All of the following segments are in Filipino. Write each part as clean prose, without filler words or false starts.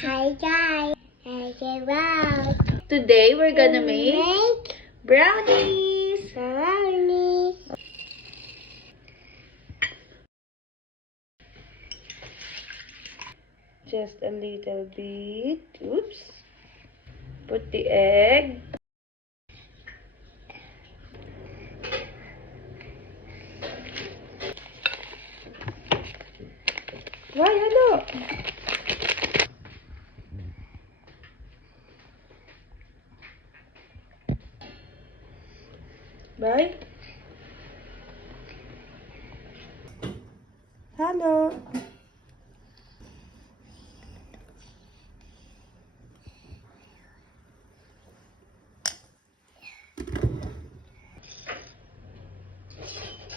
Hi guys. Hi guys. Today we're gonna make brownies. Brownies. Just a little bit. Oops. Put the egg. Why, hello? Bye. Hello.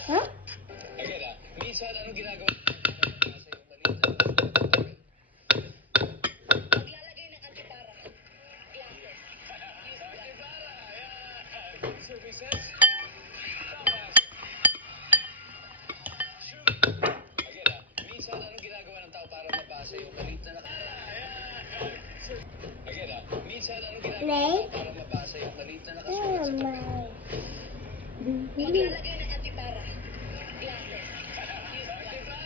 Huh? Minsan, ano ginagawa? Maglalagay ng antipara. Glasses. Antipara, yeah. Services. Minsan, ano ginagawa ng tao para mabasa yung maliit na minsan, ano ginagawa ng tao para mabasa yung maliit na nakasulat sa papel? Maglalagay ng antipara. Glasses.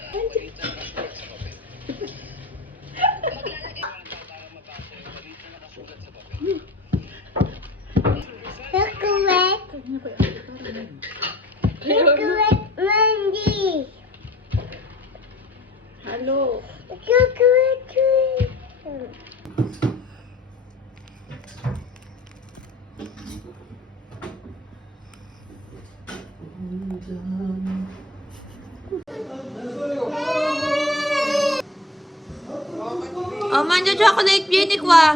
Maliit na nakasulat sa papel. Maglalagay ng tao para mabasa yung maliit na nakasulat sa papel. Chocolate. Chocolate Monday. Hello. Chocolate treat. Oh, manja chocolate beauty ko ah.